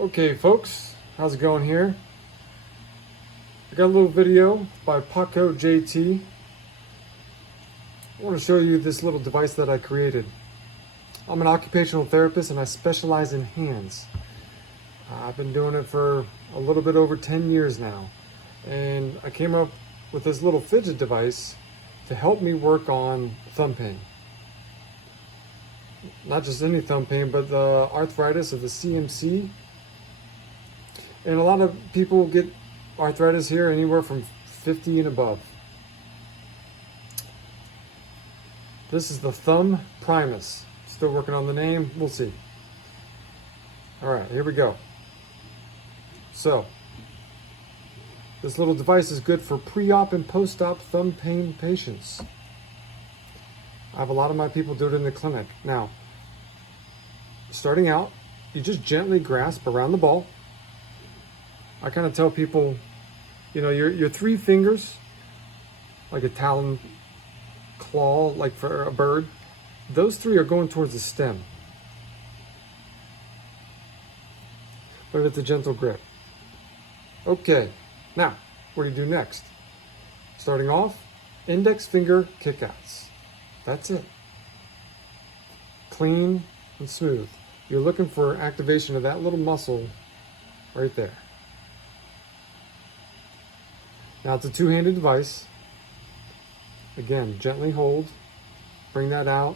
Okay folks, how's it going here? I got a little video by Paco JT. I want to show you this little device that I created. I'm an occupational therapist and I specialize in hands. I've been doing it for a little bit over 10 years now. And I came up with this little fidget device to help me work on thumb pain. Not just any thumb pain, but the arthritis of the CMC. And a lot of people get arthritis here anywhere from 50 and above. This is the Thumb Primus. Still working on the name, we'll see. All right, here we go. So, this little device is good for pre-op and post-op thumb pain patients. I have a lot of my people do it in the clinic. Now, starting out, you just gently grasp around the ball. I kind of tell people, you know, your three fingers, like a talon claw, like for a bird, those three are going towards the stem. But it's a gentle grip. Okay, now, what do you do next? Starting off, index finger kickouts. That's it. Clean and smooth. You're looking for activation of that little muscle right there. Now it's a two-handed device. Again, gently hold, bring that out.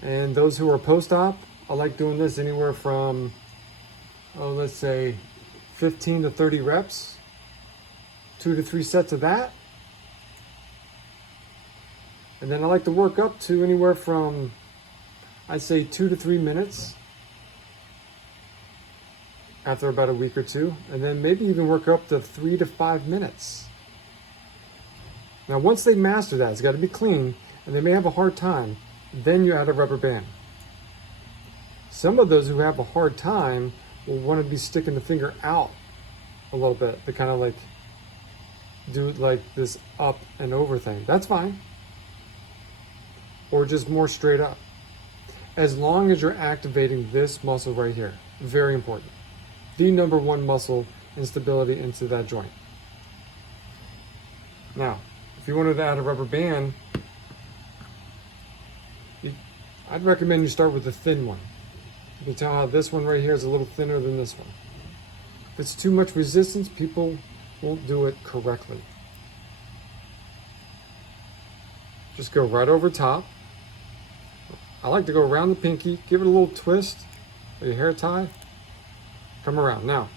And those who are post-op, I like doing this anywhere from, let's say 15 to 30 reps, 2 to 3 sets of that. And then I like to work up to anywhere from, I'd say 2 to 3 minutes after about a week or two, and then maybe even work up to 3 to 5 minutes. Now, once they master that, it's got to be clean, and they may have a hard time, then you add a rubber band. Some of those who have a hard time will want to be sticking the finger out a little bit to kind of like do like this up and over thing. That's fine. Or just more straight up. As long as you're activating this muscle right here. Very important. The number one muscle in stability into that joint. Now, if you wanted to add a rubber band, I'd recommend you start with the thin one. You can tell how this one right here is a little thinner than this one. If it's too much resistance, people won't do it correctly. Just go right over top. I like to go around the pinky, give it a little twist, like a hair tie, come around. Now,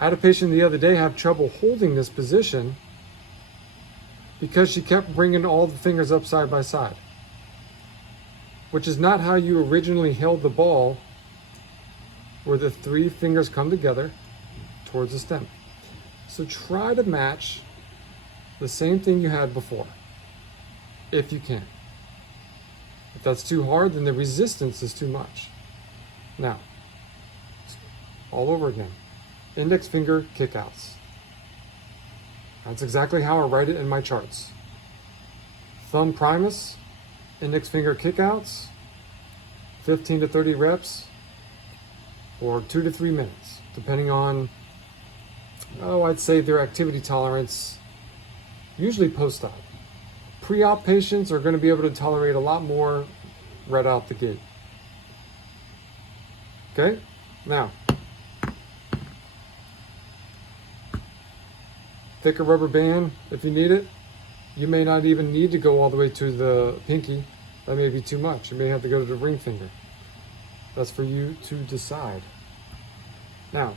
I had a patient the other day have trouble holding this position because she kept bringing all the fingers up side by side, which is not how you originally held the ball, where the three fingers come together towards the stem. So try to match the same thing you had before, if you can. If that's too hard, then the resistance is too much. Now, all over again. Index finger kickouts. That's exactly how I write it in my charts. Thumb Primus, index finger kickouts, 15 to 30 reps, or 2 to 3 minutes, depending on, I'd say their activity tolerance, usually post-op. Pre-op patients are going to be able to tolerate a lot more right out the gate. Okay, now, thicker rubber band if you need it. You may not even need to go all the way to the pinky. That may be too much. You may have to go to the ring finger. That's for you to decide. Now,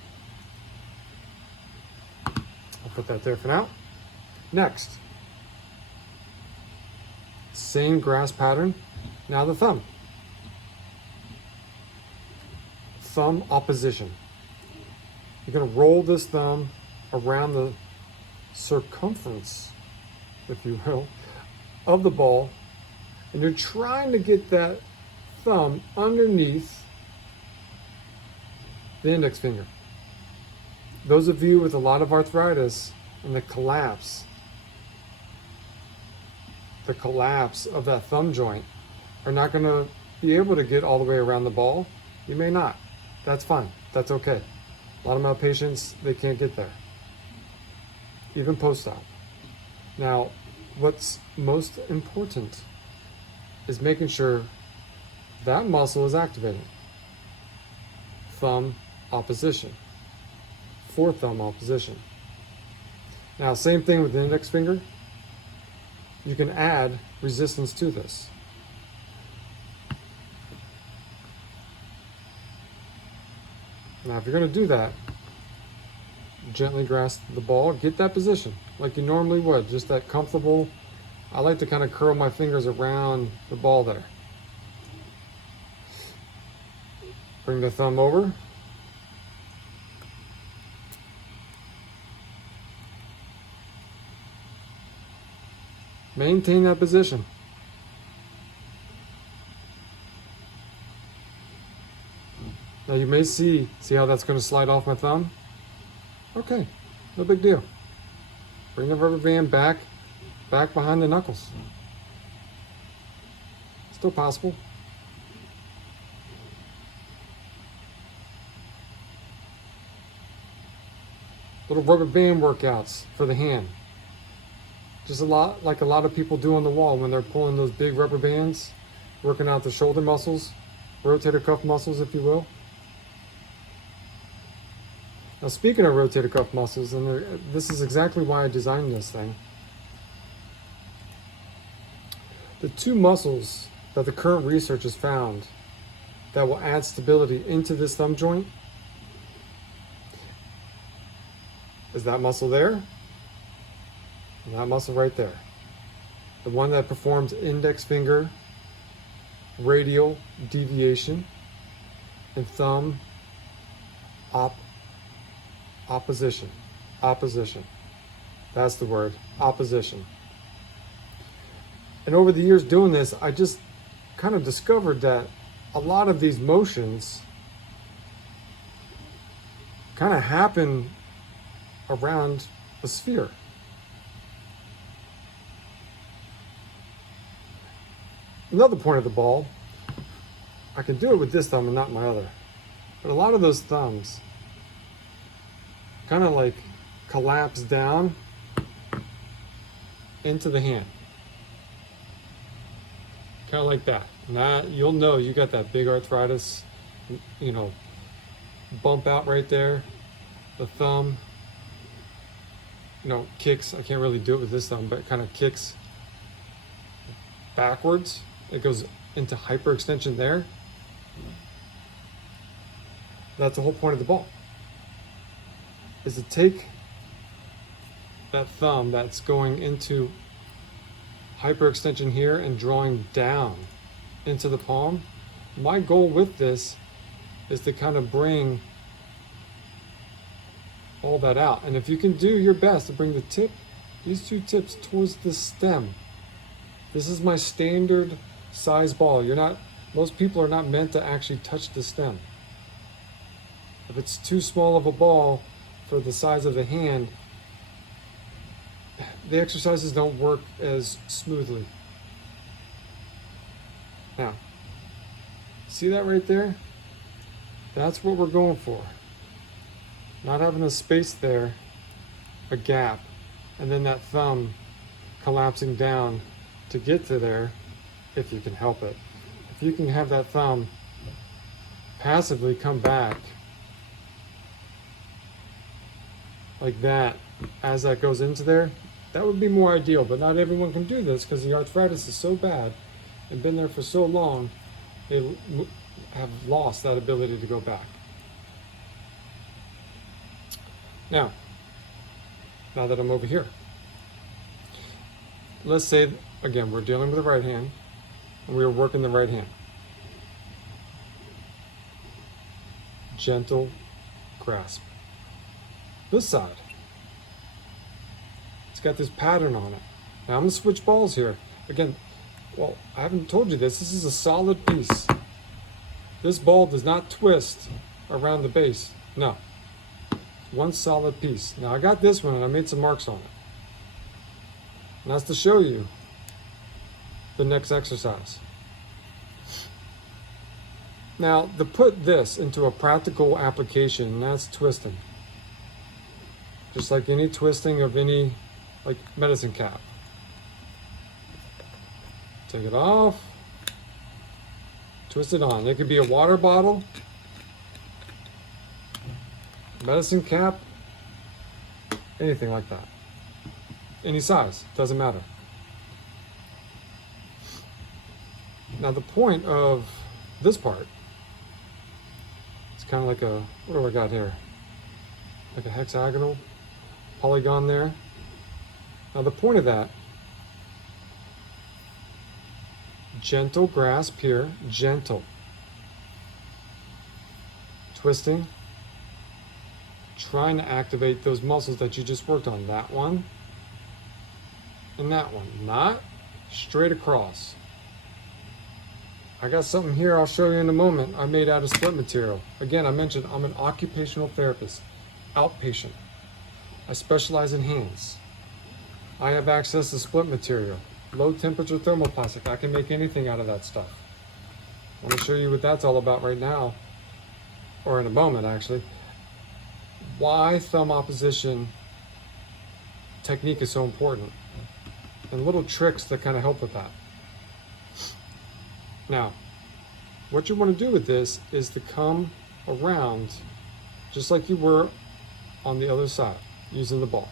I'll put that there for now. Next, same grasp pattern. Now the thumb. Thumb opposition. You're going to roll this thumb around the circumference, if you will, of the ball, and you're trying to get that thumb underneath the index finger. Those of you with a lot of arthritis and the collapse of that thumb joint are not going to be able to get all the way around the ball. You may not. That's fine. That's okay. A lot of my patients, they can't get there, even post-op. Now, what's most important is making sure that muscle is activating. Thumb opposition. Four-thumb opposition. Now, same thing with the index finger. You can add resistance to this. Now, if you're going to do that, gently grasp the ball, get that position like you normally would, just that comfortable. I like to kind of curl my fingers around the ball there. Bring the thumb over. Maintain that position. Now you may see how that's going to slide off my thumb? Okay, no big deal. Bring the rubber band back behind the knuckles. Still possible. Little rubber band workouts for the hand. Just a lot like a lot of people do on the wall when they're pulling those big rubber bands, working out the shoulder muscles, rotator cuff muscles, if you will. Now, speaking of rotator cuff muscles, and this is exactly why I designed this thing. The two muscles that the current research has found that will add stability into this thumb joint is that muscle there, and that muscle right there. The one that performs index finger radial deviation and thumb opposition. That's the word, opposition. And over the years doing this, I just kind of discovered that a lot of these motions kind of happen around a sphere. Another point of the ball, I can do it with this thumb and not my other. But a lot of those thumbs kind of like collapse down into the hand. Kind of like that. Now you'll know you got that big arthritis, you know, bump out right there. The thumb, you know, kicks. I can't really do it with this thumb, but it kind of kicks backwards. It goes into hyperextension there. That's the whole point of the ball, is to take that thumb that's going into hyperextension here and drawing down into the palm. My goal with this is to kind of bring all that out. And if you can do your best to bring the tip, these two tips towards the stem. This is my standard size ball. Most people are not meant to actually touch the stem. If it's too small of a ball for the size of the hand, the exercises don't work as smoothly. Now, see that right there? That's what we're going for. Not having a space there, a gap, and then that thumb collapsing down to get to there, if you can help it. If you can have that thumb passively come back like that as that goes into there, that would be more ideal. But not everyone can do this because the arthritis is so bad and been there for so long, they have lost that ability to go back. Now that I'm over here, let's say, again, we're dealing with the right hand and we're working the right hand. Gentle grasp. This side, it's got this pattern on it. Now I'm gonna switch balls here. Again, well, I haven't told you this. This is a solid piece. This ball does not twist around the base. No. One solid piece. Now I got this one and I made some marks on it. And that's to show you the next exercise. Now, to put this into a practical application, that's twisting. Just like any twisting of any like medicine cap. Take it off, twist it on. It could be a water bottle, medicine cap, anything like that. Any size, doesn't matter. Now the point of this part, it's kind of like a, what do I got here? Like a hexagonal polygon there. Now the point of that, gentle grasp here, gentle. Twisting, trying to activate those muscles that you just worked on. That one and that one, not straight across. I got something here I'll show you in a moment I made out of split material. Again, I mentioned I'm an occupational therapist, outpatient. I specialize in hands. I have access to split material, low temperature thermoplastic. I can make anything out of that stuff. I want to show you what that's all about right now, or in a moment actually. Why thumb opposition technique is so important, and little tricks that kind of help with that. Now, what you want to do with this is to come around just like you were on the other side, using the ball.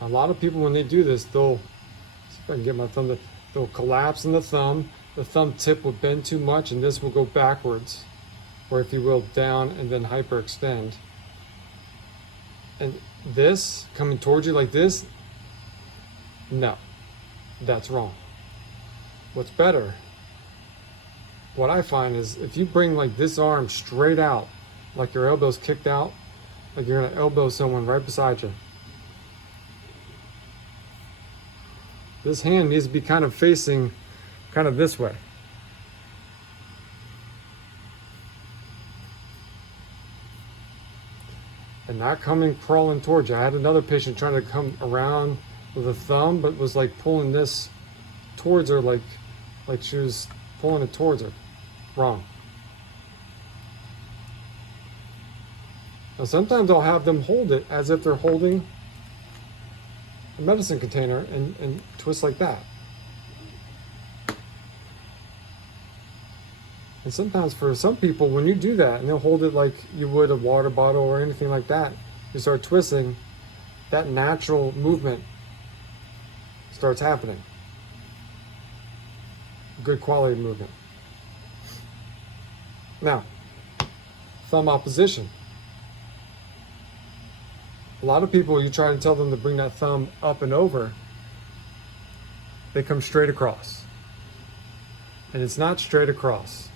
A lot of people, when they do this, they'll, see if I can get my thumb, they'll collapse in the thumb tip will bend too much, and this will go backwards, or if you will, down and then hyperextend. And this, coming towards you like this, no, that's wrong. What's better, what I find is if you bring like this arm straight out, like your elbow's kicked out, like you're gonna elbow someone right beside you. This hand needs to be kind of facing kind of this way. And not coming crawling towards you. I had another patient trying to come around with a thumb, but was like pulling this towards her, like she was pulling it towards her. Wrong. Now sometimes I'll have them hold it as if they're holding a medicine container and twist like that. And sometimes for some people, when you do that and they'll hold it like you would a water bottle or anything like that, you start twisting, that natural movement starts happening. Good quality movement. Now, thumb opposition. A lot of people, you try to tell them to bring that thumb up and over, they come straight across. And it's not straight across.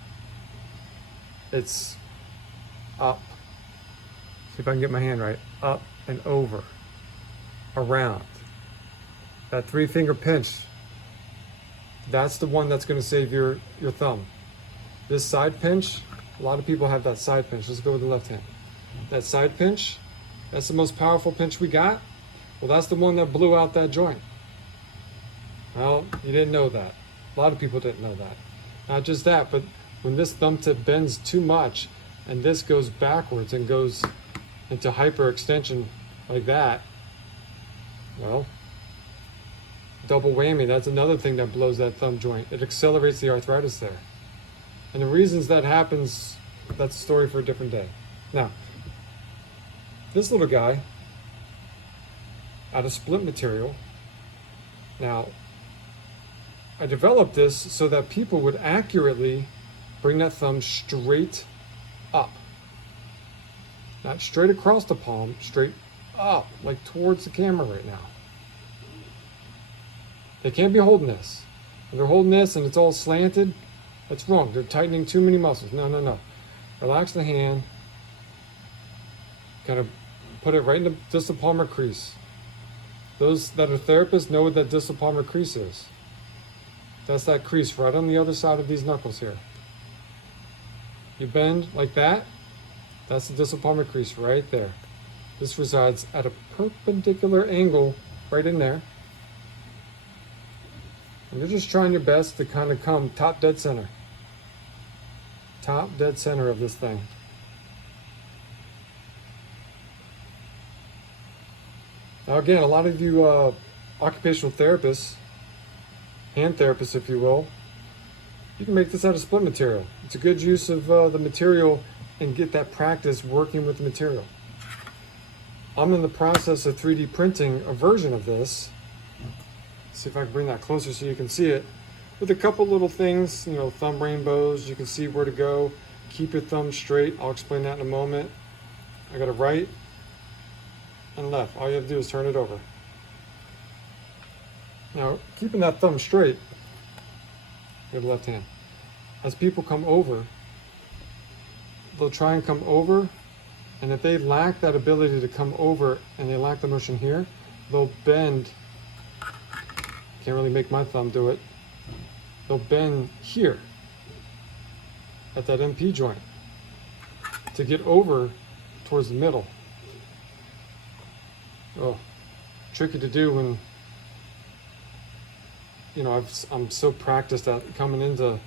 It's up. See if I can get my hand right. Up and over. Around. That 3-finger pinch, that's the one that's going to save your thumb. This side pinch, a lot of people have that side pinch. Let's go with the left hand. That side pinch, that's the most powerful pinch we got. Well, that's the one that blew out that joint. Well, you didn't know that. A lot of people didn't know that. Not just that, but when this thumb tip bends too much and this goes backwards and goes into hyperextension like that, well, double whammy. That's another thing that blows that thumb joint. It accelerates the arthritis there. And the reasons that happens, that's a story for a different day. Now, this little guy, out of split material. Now, I developed this so that people would accurately bring that thumb straight up. Not straight across the palm, straight up, like towards the camera right now. They can't be holding this. If they're holding this and it's all slanted, that's wrong. They're tightening too many muscles. No, no, no. Relax the hand. Kind of put it right in the distal palmar crease. Those that are therapists know what that distal palmar crease is. That's that crease right on the other side of these knuckles here. You bend like that, that's the distal palmar crease right there. This resides at a perpendicular angle right in there. And you're just trying your best to kind of come top dead center. Top dead center of this thing. Now again, a lot of you occupational therapists, hand therapists if you will, you can make this out of split material. It's a good use of the material and get that practice working with the material. I'm in the process of 3D printing a version of this. See if I can bring that closer so you can see it. With a couple little things, you know, thumb rainbows, you can see where to go. Keep your thumb straight. I'll explain that in a moment. I got a right and left. All you have to do is turn it over. Now, keeping that thumb straight, your left hand. As people come over, they'll try and come over, and if they lack that ability to come over and they lack the motion here, they'll bend. Can't really make my thumb do it. They'll bend here at that MP joint to get over towards the middle. Oh, tricky to do when, you know, I'm so practiced at coming into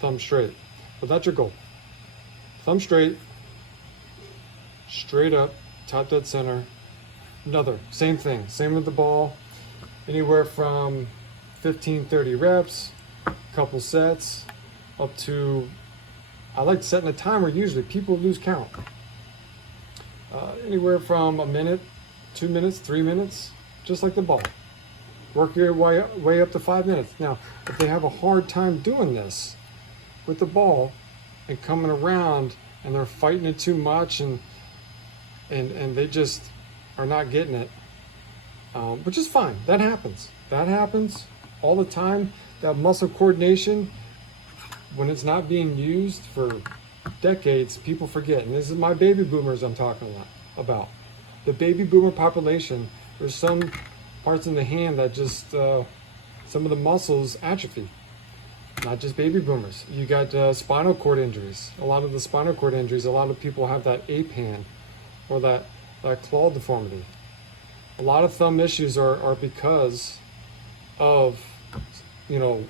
thumb straight. But that's your goal. Thumb straight, straight up, top dead center. Another, same thing, same with the ball. Anywhere from 15, 30 reps, couple sets, up to, I like setting a timer usually. People lose count. Anywhere from a minute, 2 minutes, 3 minutes, just like the ball. Work your way up to 5 minutes. Now, if they have a hard time doing this with the ball and coming around and they're fighting it too much and they just are not getting it, which is fine. That happens. That happens all the time. That muscle coordination, when it's not being used for decades, people forget. And this is my baby boomers I'm talking about. The baby boomer population, there's some parts in the hand that just, some of the muscles atrophy. Not just baby boomers. You got spinal cord injuries. A lot of the spinal cord injuries, a lot of people have that ape hand or that claw deformity. A lot of thumb issues are because of, you know,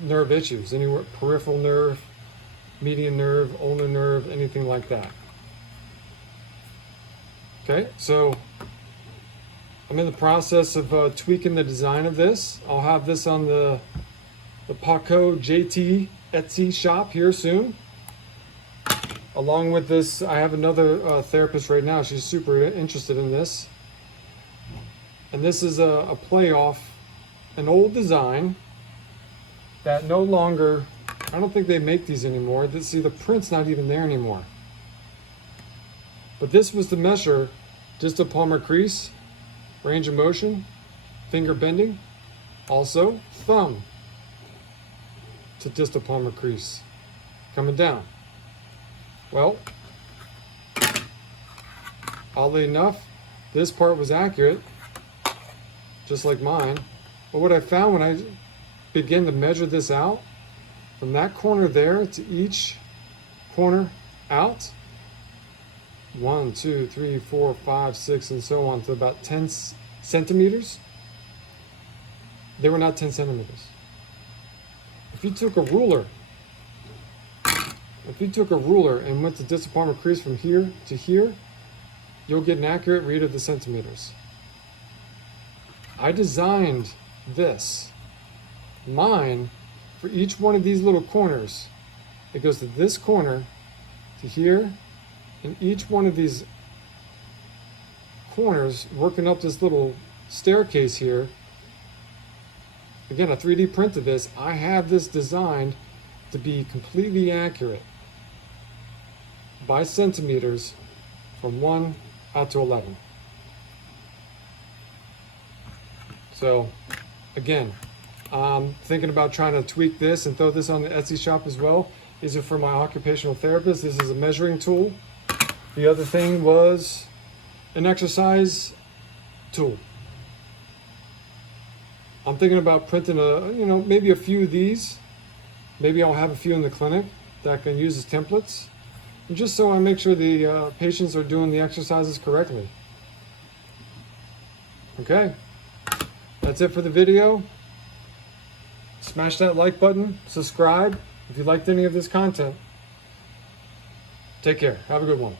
nerve issues, anywhere, peripheral nerve, median nerve, ulnar nerve, anything like that. Okay, so I'm in the process of tweaking the design of this. I'll have this on the Paco JT Etsy shop here soon. Along with this, I have another therapist right now. She's super interested in this. And this is a play off an old design that no longer, I don't think they make these anymore. See, the print's not even there anymore. But this was to measure distal palmar crease, range of motion, finger bending, also thumb to distal palmar crease, coming down. Well, oddly enough, this part was accurate, just like mine. But what I found when I began to measure this out, from that corner there to each corner out, 1, 2, 3, 4, 5, 6, and so on to about 10 centimeters, they were not 10 centimeters. If you took a ruler and went to distal palmar crease from here to here, you'll get an accurate read of the centimeters. I designed this, mine, for each one of these little corners. It goes to this corner, to here, and each one of these corners, working up this little staircase here. Again, I 3D printed this. I have this designed to be completely accurate by centimeters from 1 out to 11. So again, I'm thinking about trying to tweak this and throw this on the Etsy shop as well. These are for my occupational therapist. This is a measuring tool. The other thing was an exercise tool. I'm thinking about printing maybe a few of these. Maybe I'll have a few in the clinic that I can use as templates. And just so I make sure the patients are doing the exercises correctly. Okay, that's it for the video. Smash that like button, subscribe if you liked any of this content. Take care. Have a good one.